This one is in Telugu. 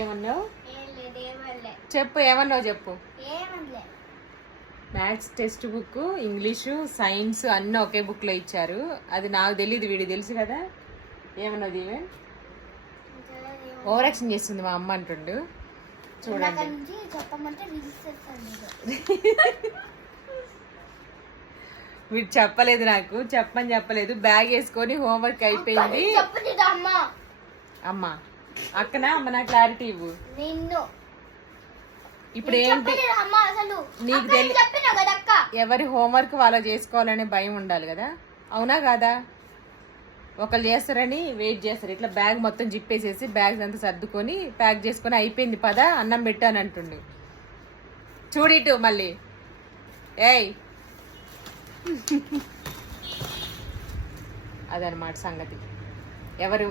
ఏమన్నావు? చెప్పు, ఏమన్నావు చెప్పు. Maths text book, English, science అన్నీ ఒకే బుక్లో ఇచ్చారు. అది నాకు తెలియదు, వీడికి తెలుసు కదా. ఏమన్నావు దీవెన్? ఓవర్ యాక్షన్ చేస్తుంది మా అమ్మ అంటుండు. చూడండి, వీడు చెప్పలేదు, నాకు చెప్పలేదు. బ్యాగ్ వేసుకొని హోంవర్క్ అయిపోయింది. అమ్మా అక్కనా అమ్మ, నా క్లారిటీ ఇవ్వు. ఇప్పుడు ఏంటి నీకు ఎవరి హోంవర్క్ వాళ్ళు చేసుకోవాలనే భయం ఉండాలి కదా, అవునా కాదా? ఒకళ్ళు చేస్తారని వెయిట్ చేస్తారు. ఇట్లా బ్యాగ్ మొత్తం జిప్పేసేసి బ్యాగ్ అంతా సర్దుకొని ప్యాక్ చేసుకొని అయిపోయింది పద అన్నం పెట్టాను అంటుండు. చూడిటు మళ్ళీ ఏయ్ అదనమాట సంగతి. ఎవరు